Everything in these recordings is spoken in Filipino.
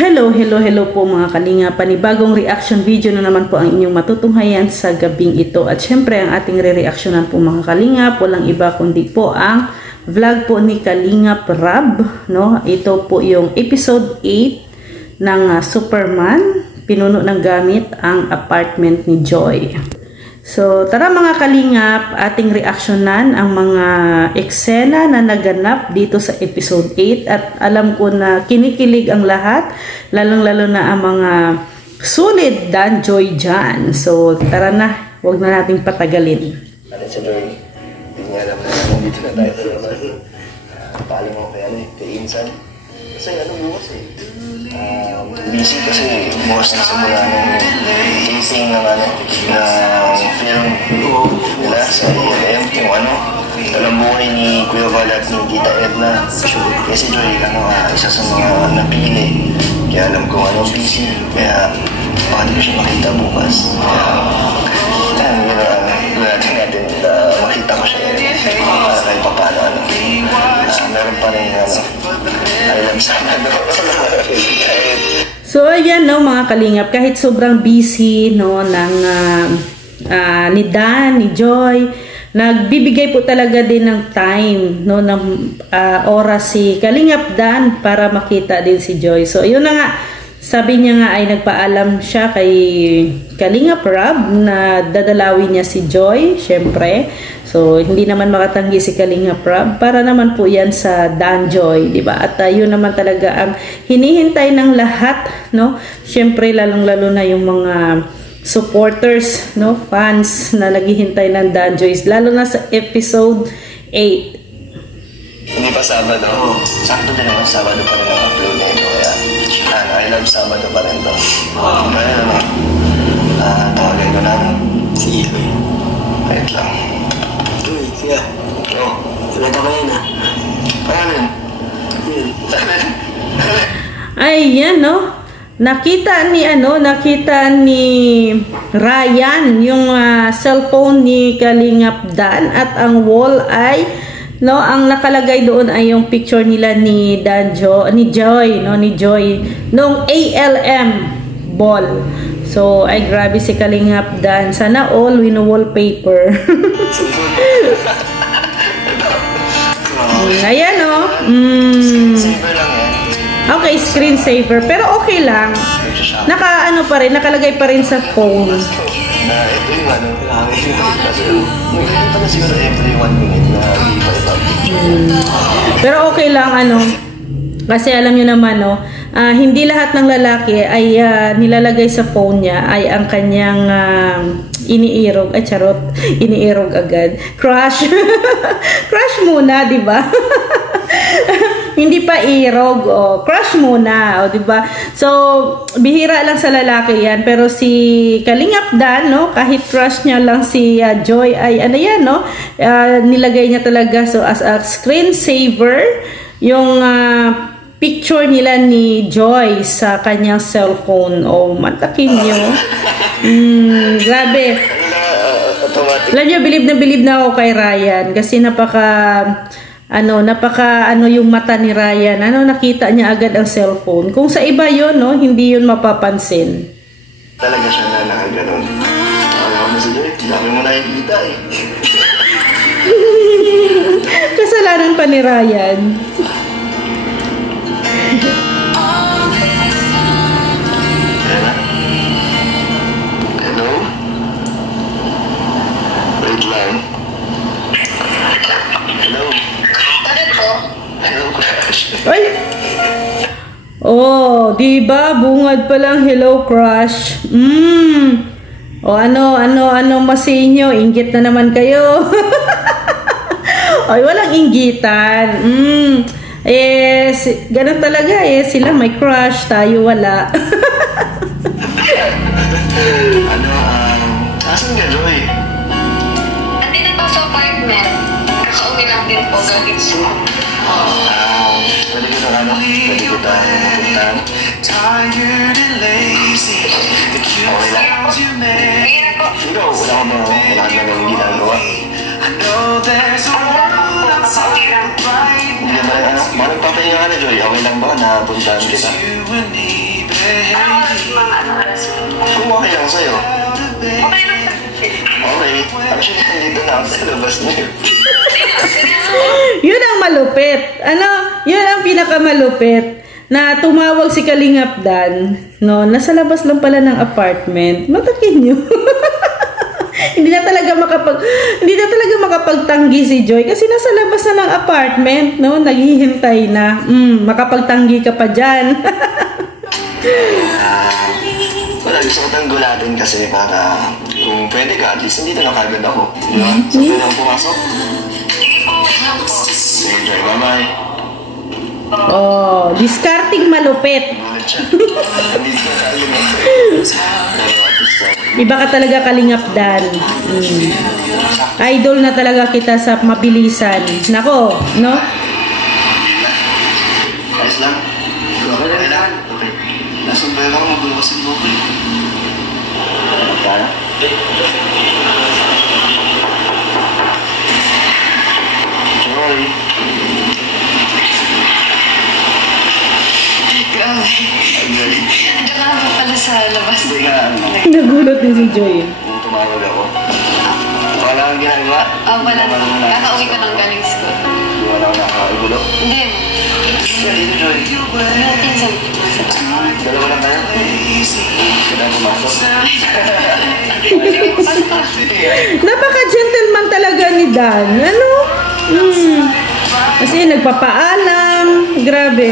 Hello, hello, hello po mga kalinga. Panibagong reaction video na naman po ang inyong matutunghayan sa gabing ito. At syempre ang ating re-reactionan po mga kalinga, walang iba kundi po ang vlog po ni Kalingap Rab. No? Ito po yung episode 8 ng Superman. Pinuno ng gamit ang apartment ni Joy. So, tara mga kalingap, ating reaksyonan ang mga eksena na naganap dito sa episode 8 at alam ko na kinikilig ang lahat, lalong-lalo na ang mga sulit Dan Joy dyan. So, tara na, huwag na nating patagalin. Ano sa Joy? Hindi nga alam na nandito na tayo sa naman. Paalam mo kay Insan. Kasi bukas busy kasi bukas na simula ng taping ng film nila sa ALM kung talang buhay ni Kuya Val at ni Tita Edna. Kasi Joy, isa sa mga napili. Kaya alam ko busy. Kaya baka di ko siya makita bukas. Kaya natin makita ko siya kahit pa paano meron pa rin alam sa So ayan no mga kalingap, kahit sobrang busy no ng ni Dan, ni Joy, nagbibigay po talaga din ng time no ng oras si Kalingap Dan para makita din si Joy. So yun na nga, sabi niya nga ay nagpaalam siya kay Kalingap Rab na dadalawin niya si Joy, syempre. So, hindi naman makatanggi si Kalingap Rab para naman po yan sa Dan Joy, di ba? At yun naman talaga ang hinihintay ng lahat, no? Syempre, lalong-lalo na yung mga supporters, no? Fans na naghihintay ng Dan Joy, lalo na sa episode 8. Hindi pa Sabado. Sakto din naman Sabado pa rin ang upload na ito. Kaya, I love Sabado pa rin to. Kaya tawagan ko na. Sige. Wait lang. Sige. Oo. Wala ka ba yun Paano Ayan, no? Nakita ni Ryan yung cellphone ni Kalingap Dan at ang wall ay ang nakalagay doon ay yung picture nila ni Joy nung ALM ball. So ay grabe si Kalingap Dan, sana all wino-wallpaper. Ayan okay, screensaver pero okay lang, nakalagay pa rin sa phone. Pero okay lang kasi alam nyo naman hindi lahat ng lalaki ay nilalagay sa phone niya ay ang kanyang iniirog, charot, iniirog agad, crush. Crush muna, di ba? Hindi pa irog, crush muna, di ba? So, bihira lang sa lalaki yan, pero si Kalingap Dan, kahit crush niya lang si Joy ay nilagay niya talaga as a screensaver yung picture nila ni Joy sa kanyang cellphone. Matakin nyo. Grabe. Alam nyo, bilib na ako kay Ryan kasi napaka yung mata ni Ryan. Nakita niya agad ang cellphone. Kung sa iba yun, hindi yun mapapansin. Talaga siya na nakaganon. Alam mo si Joy, dami mo nakikita Kasalanan pa ni Ryan. Hello? Wait lang. Hello? Hello, crush. Ay! Diba? Bungad pa lang, hello, crush. Ano masinyo? Inggit na naman kayo. Ay, walang inggitan. Ganun talaga sila may crush, tayo wala. Asan ka, Joy? Nandito pa sa apartment. Kakauwi lang din po galing school. Pwede kita mapuntahan. Okay lang. Kaya po. Ikaw, wala ka nang ginagawa. Okay lang. Hindi naman, nagpapahinga ka na, Joy. Okay lang ba na puntahan kita? Ano oras mga ano oras? Kung okay lang sa'yo. Okay lang sa Okay. Actually, nandito na ako sa labas niyo. Yun ang malupit. Ano? Yun ang pinakamalupit. Na tumawag si Kalingap Dan, no? Nasa labas lang pala ng apartment. Matakin nyo. Hindi na talaga makapagtanggi si Joy kasi nasa labas na ng apartment, no? Naghihintay na. Makapagtanggi ka pa dyan. Wala, gusto ko tanggulatin kasi para kung pwede ka, at least hindi na nakagad ako. Di ba? So, pwede akong pumasok. Sige po, wait lang po. Sige, Joy, bye-bye. Oh, discarding malupit. Gulat siya. Hindi ko nakalimutan. Pero at least, Iba ka talaga Kalingap Dan. Idol na talaga kita sa mabilisan. Nako, no? ayos lang. Okay lang. Okay. Nasaan ba ako magbukasin mo? Kaya? Joy. Grabe. Nandiyan ka na pala sa labas. Hindi ka, Nagulat din si Joy. kung tumawag ako. Wala kang ginagawa? Wala na. Kakauwi ko ng galing school. Wala kang nakakaigulo? Hindi. Siya dito, Joy. Ano pinsan? Dalawa lang tayo? Kailangan pumasok? Pasok ka. Napaka-gentleman talaga ni Dan. Ano? Kasi nagpapaalam. Grabe.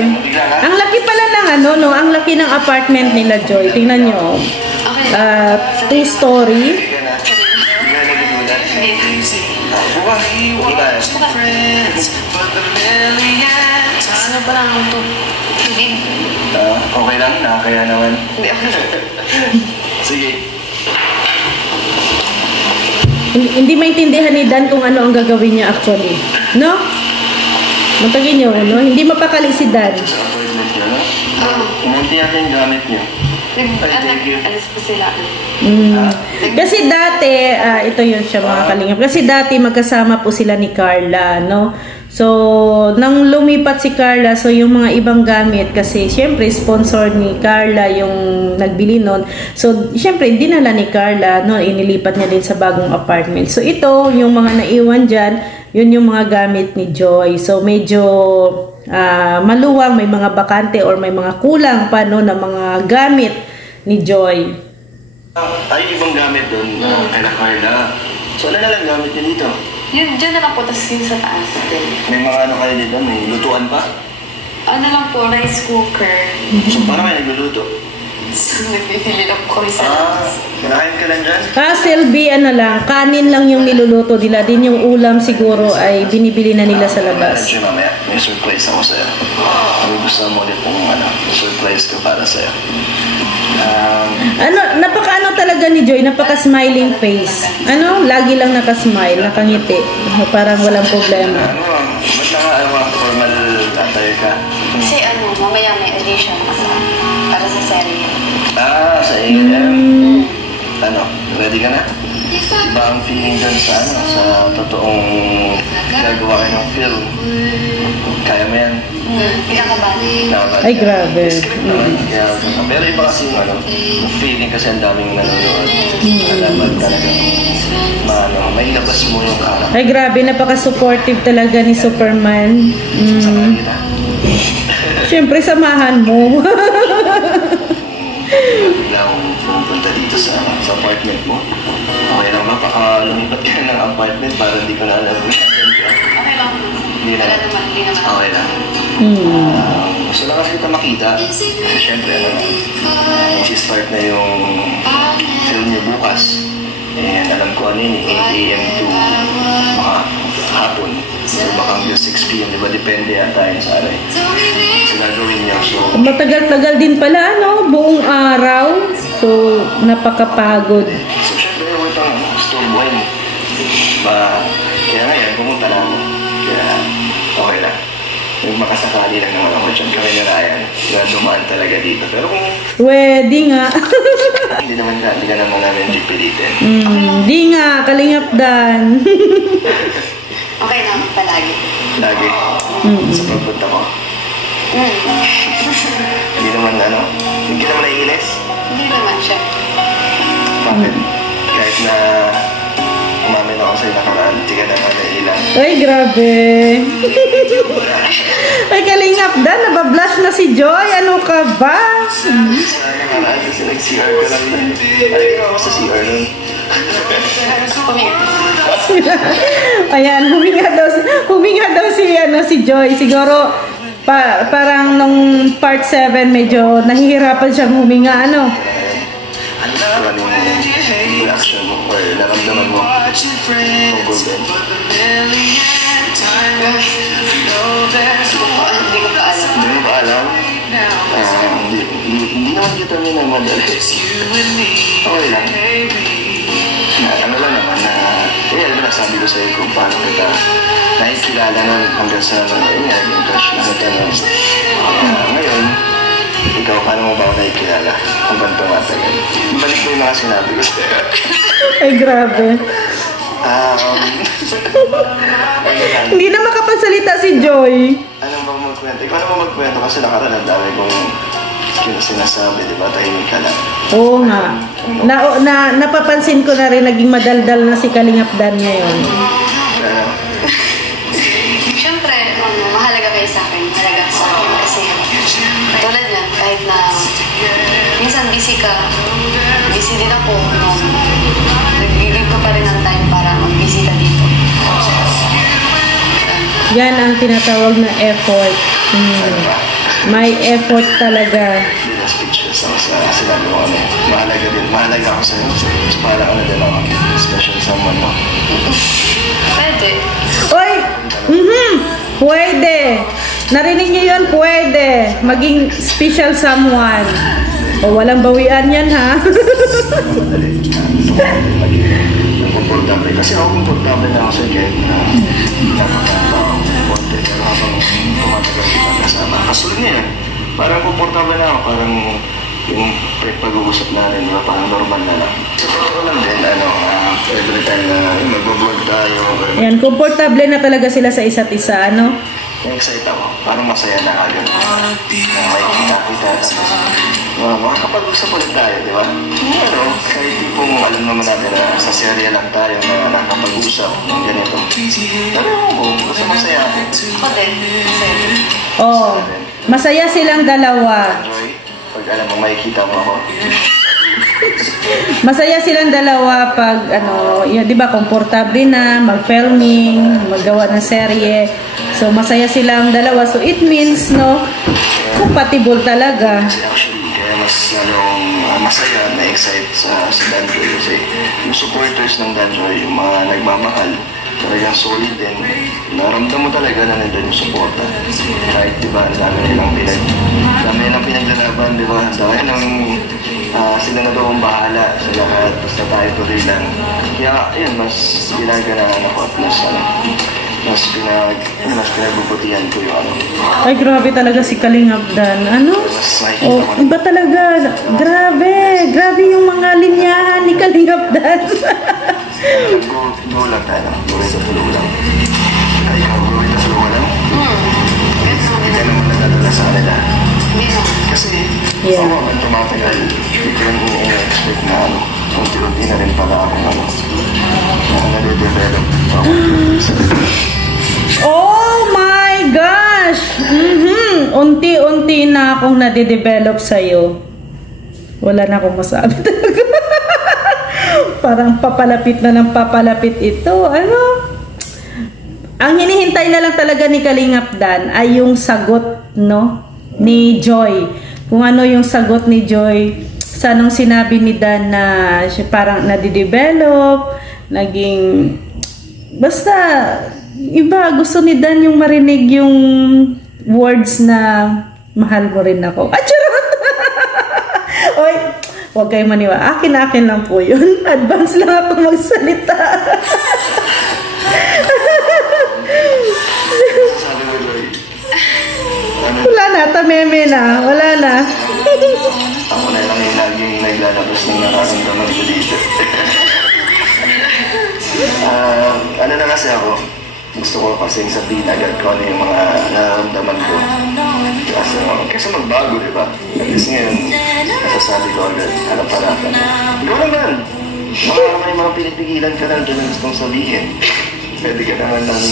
Ang laki pala ng ano, no? Ang laki ng apartment nila, Joy. Tingnan nyo. Okay. Hindi 2-story. ka na. Hindi ka na nagugulat. Bukas. Bukas. Ano ba lang ito? Tubig? Okay lang. Nakakaya naman. Hindi, okay lang. Sige. Hindi maintindihan ni Dan kung ano ang gagawin niya actually. No? Matagin nyo, no? Hindi mapakali si Dan. Sa appointment niyo, no? Oo. Umunti natin yung gamit niyo. Thank you. Alis pa sila. Kasi dati, ito yun siya mga Kalingap. Kasi dati magkasama po sila ni Carla, no? So, nang lumipat si Carla, so yung mga ibang gamit, kasi syempre sponsor ni Carla yung nagbili nun. So, syempre dinala ni Carla, no? Inilipat niya din sa bagong apartment. So, ito, yung mga naiwan dyan, yun yung mga gamit ni Joy. So, medyo maluwang, may mga bakante or may mga kulang pa, no, na mga gamit ni Joy. Ay, ibang gamit doon. Kay na Carla. So, ano na lang gamit niyo dito? Yun, dyan na lang po, tapos yun sa taas din. May mga ano kayo dito? May lutuan pa? Ano lang po, rice cooker. So, paano kayo nagluluto? So, nagbibili lang po kami sa labas. Kinakain ka lang dyan? Selby, ano lang, kanin lang yung niluluto nila. Din yung ulam siguro ay binibili na nila sa labas. Medyo mamaya, may surprise ako sa'yo. May gusto mo ulit pong surprise ko para sa'yo. Napaka talaga ni Joy, napaka smiling face. Lagi lang nakasmile, nakangiti. Parang walang problema. Ba't mga formal tatay ka? Kasi mamaya may audition para sa serye. Sa AM. Ready ka na? Iba ang feeling dyan sa totoong gagawa kayo ng film. Kaya mo yan? Pinakabali. Ay, grabe. Pero iba kasi feeling kasi ang daming nanonood. Alaman talaga may labas mo yung karakter. Ay, grabe, napaka-supportive talaga ni Superman. Siyempre, samahan mo. Bigla akong pumunta dito sa apartment mo. Okay lang ba? Baka lumipat ka ng apartment para hindi ko na alam kung natin ka. Okay lang. Wala naman, hindi naman. Okay lang. Gusto lang kasi kita makita. Siyempre, mag-start na yung film niyo bukas. And alam ko ano yun, 8 AM to hapon. So baka hanggang 6 PM, diba? Depende yata yun sa aray. So gagawin niyo. So, Matagal-tagal din pala, buong araw. So, napakapagod. so syempre, wala pang stormboy mo. Kaya ngayon, pumunta na ako. Kaya, okay lang. Yung makasakali lang naman ako dyan kami na Ryan. Na dumaan talaga dito. Pero kung Pwede nga. hindi ka naman namin pipilitin. Di nga, Kalingap Dan. Okay lang, palagi. Lagi. Sa pagpunta ko. Hindi naman hindi ka naman akin. Kahit na umamin ako sa'yo nakaraan, di ka naman nailan. Ay, grabe. Ay, kalingap Dan, nabablush na si Joy. Ano ka ba? Sa nakaraan kasi nag-CR ka lang. Ano ginawa ko sa CR nun? Ayan, huminga daw si Joy. Siguro, parang nung part 7, medyo nahihirapan siyang huminga, ano? Ano yung reaction mo or naramdaman mo tungkol din? Hindi ko pa alam. Hindi mo ba alam? Hindi naman kita minamadali. Okay lang. Ano lang naman na, alam na sabi ko sa'yo kung paano kita nakikilala nun hanggang sa yung crush na kita nun. Ngayon, ikaw, paano mo ba ako nakikilala hanggang tumatagal? Balik mo yung mga sinabi ko sa'yo. Ay, grabe. Hindi na makapagsalita si Joy. Anong bang magkwento? Ikaw naman magkwento kasi nakaraan ang dami kong sinasabi, di ba? Tahimik ka lang. Oo nga. Napapansin ko na rin, naging madaldal na si Kalingap Dan ngayon. Siyempre, mahalaga kayo sa akin. Mahalaga sa akin kasi tulad niyan, kahit na minsan busy ka, busy din ako, nag-give ko pa rin ng time para mag-busy ka dito. Yan ang tinatawag na effort. May effort talaga. Hindi na speechless ako sa sinabi mo ano. Mahalaga din. Mahalaga ako sa'yo. So, parang ano din ako. Special someone mo. Pwede. Oy! Pwede. Narinig niyo yun? Pwede. Maging special someone. O, walang bawian yan, ha? Madali. Komportable. Kasi ako komportable na ako sa kahit na napakanta ako. Konti. Pero habang tumatagal kita kasama. Kasulad niya yan. Parang komportable na ako. Parang yung pag-uusap natin, parang normal na lang. Sa totoo lang din, every time na mag-vlog tayo. Yan, komportable na talaga sila sa isa't isa, ano? Na-excite ako. Parang masaya na agad. May kita-kita. Makakapag-usap ulit tayo, di ba? Pero, kahit tipong alam naman natin na sa serya lang tayo na nakapag-usap ng ganito. Pero ako, basta masaya ako. Ako din. Oh, masaya silang dalawa. Joy, pag alam mo, makikita mo ako. Masaya silang dalawa pag yun, 'di ba, komportable na mag-filming, maggawa ng serye. So masaya silang dalawa. So it means compatible talaga. Actually, kaya mas lalong masaya na excite sa Danjoy kasi yung supporters ng Danjoy, yung mga nagmamahal, talagang solid din. Naramdam mo talaga na nandun yung suporta. Kahit diba, dami nilang pinaglalaban, diba? Dahil sila na daw ang bahala sa lahat, basta tayo tuloy lang. Kaya, yun, mas ginagalaan ako at mas pinagbubutihan ko yung Ay, grabe talaga si Kalingap Dan. Oh, iba talaga. Grabe yung mga linyahan ni Kalingap Dan. Go lang tayo. Gawin sa tulong lang. Ayaw, gawin sa tulong lang. Hindi ka naman nadadala sa kanila. Kasi, ang tumatagal, hindi ko rin expect na unti-unti na rin pala akong nade-develop. Oh my gosh! Unti-unti na akong nade-develop sa'yo. Wala na akong masabi talaga. Parang papalapit na ng papalapit ito. Ang hinihintay na lang talaga ni Kalingap Dan ay yung sagot, ni Joy. Kung ano yung sagot ni Joy sa nung sinabi ni Dan na siya parang nade-develop, naging basta iba, gusto ni Dan yung marinig yung words na mahal mo rin ako. Charot! Oy, huwag kayo maniwala. Akin lang po yun. Advance lang ako magsalita. Wala na, tameme na. Wala na. Ako na lang yung laging naglalabas ng nararamdaman ko dito. Ano na kasi ako, gusto ko kasing sabihin agad ko ano yung mga nararamdaman ko. Kasi magbago, di ba? At least ngayon, nasasabi ko agad, harap-harapan. Ikaw naman, Baka naman yung mga pinipigilan ka lang doon ang gustong sabihin. Pwede ka naman lang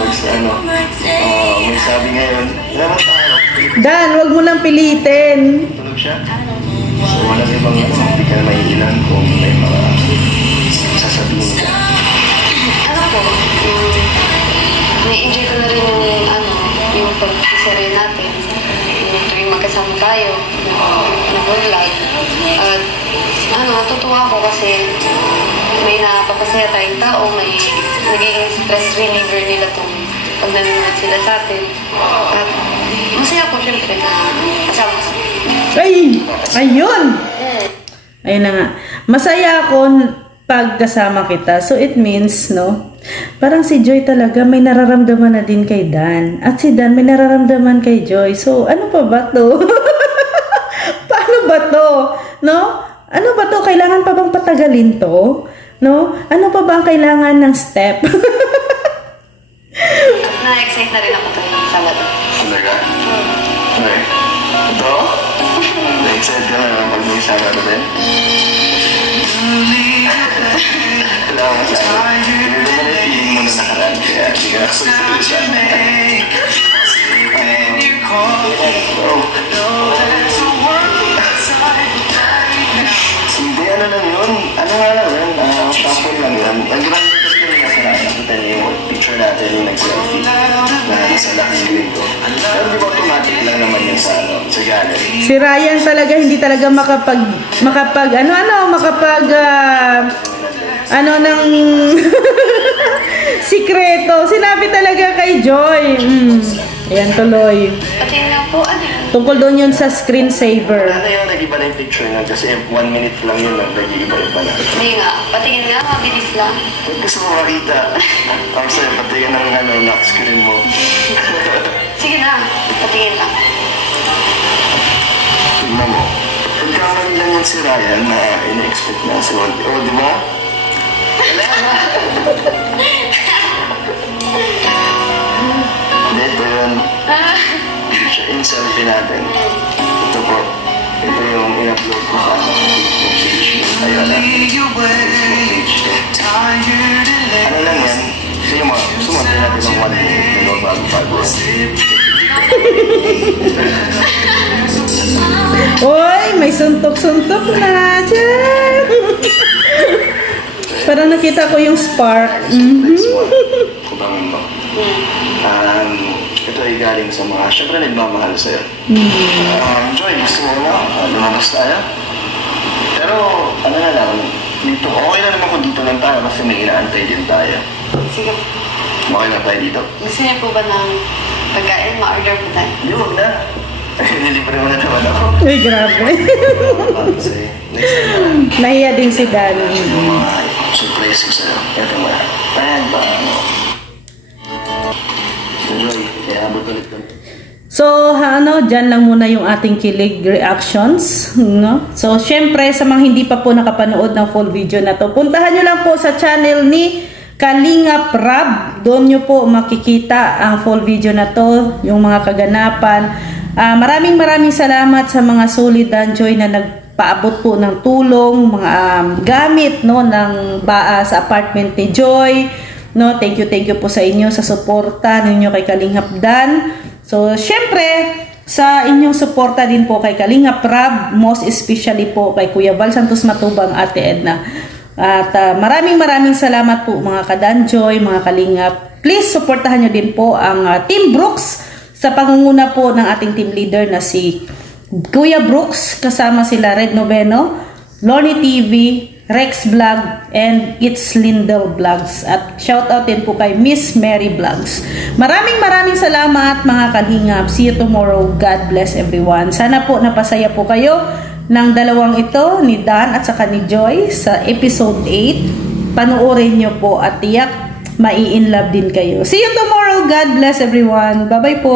magsabi ngayon. Salamat tayo. Dan, wag mo nang pilitin. Tulog siya. So walang ibang hindi ka na maiilan kung may mga sasabihin ka. Ano po, na-enjoy ko na rin yung pag-isari natin. Yung tuwing magkasama tayo, nag-vlog. At natutuwa ko kasi may napapasaya tayong tao, may naging stress reliever nila itong pag nanonood sila sa atin. At masaya ko syempre na kasama ko. Ay! Ayun! Ayun na nga. Masaya ako pag kasama kita. So it means, no? Parang si Joy talaga may nararamdaman na din kay Dan. At si Dan may nararamdaman kay Joy. So ano pa ba to? Paano ba to? No? Ano ba to? Kailangan pa bang patagalin to? No? Ano pa ba ang kailangan ng step? Na-excite na rin ako tuwing Sabado. Talaga? Okay. Ito? Na-excite ka na pag may Sabado din? Wala ko masabi. Hindi ba na feeling mo na nakaraan? Kaya hindi ka nakapagsalita. Hindi, ano lang yun? Ano nga lang yun? Sample lang yun. Ang grabe kasi kami nakaraan. Nakita niyo yung picture natin yung nag-selfie na nasa laking ko. Pero di ba automatic lang naman yun sa gallery? Si Ryan talaga hindi talaga makapag ng sikreto. Sinabi talaga kay Joy. Ayan, tuloy. Patingin lang po, Tungkol doon yun sa screensaver. Ano yung nag-iba na yung picture na kasi 1 minute lang yun nag-iba-iba na. Hindi nga. Patingin nga, mabilis lang. Huwag gusto mo makita. Ang sa'yo, patingin ng lock screen mo. Sige na, patingin lang. Tignan mo. Pagkamali lang yan si Ryan na ina-expect na si Walt. O, di ba? Wala na. Hindi, ito yun. Yung selfie natin. Ito po. Ito yung in-upload ko sa Facebook page. Ayun na. Facebook page. Ano lang yan? Sumunod natin ng 1 minute bago. Oy, may suntok-suntok na dyan. Parang nakita ko yung spark. Kubangan mo. Ito ay galing sa mga, syempre nagmamahal sa'yo. Joy, gusto mo na, lumabas tayo. Pero, ano na lang, dito, okay na naman kung dito lang tayo kasi may inaantay din tayo. Sige. Okay na tayo dito? Gusto niyo po ba ng pagkain? Ma-order po tayo. Hindi, huwag na. Nilibre mo na naman ako. Uy, grabe. Kasi, next time na. Nahiya din si Dan. Yung mga surprise ko sa'yo. Ito mo na. Ayan ba, Joy, kaya abot ulit ko. So, dyan lang muna yung ating kilig reactions, no? So, syempre, sa mga hindi pa po nakapanood ng full video na to, puntahan nyo lang po sa channel ni Kalingap Rab. Doon nyo po makikita ang full video na to, yung mga kaganapan. Maraming salamat sa mga solid Joy na nagpaabot po ng tulong, mga gamit, no, ng sa apartment ni Joy. No, thank you po sa inyo sa suporta ninyo kay Kalingap Dan. So, syempre, sa inyong suporta din po kay Kalingap Rab, most especially po kay Kuya Val Santos Matubang, Ate Edna. At maraming salamat po mga kadanjoy, mga Kalingap. Please, suportahan nyo din po ang Team Brooks sa pangunguna po ng ating team leader na si Kuya Brooks, kasama sila Red Noveno, Lorny TV, Rex Vlog, and It's Lindell Vlogs. At shoutout din po kay Miss Mary Vlogs. Maraming salamat mga Kalingap. See you tomorrow. God bless everyone. Sana po napasaya po kayo ng dalawang ito, ni Dan at saka ni Joy, sa episode 8. Panoorin nyo po at tiyak mai-in love din kayo. See you tomorrow. God bless everyone. Bye-bye po.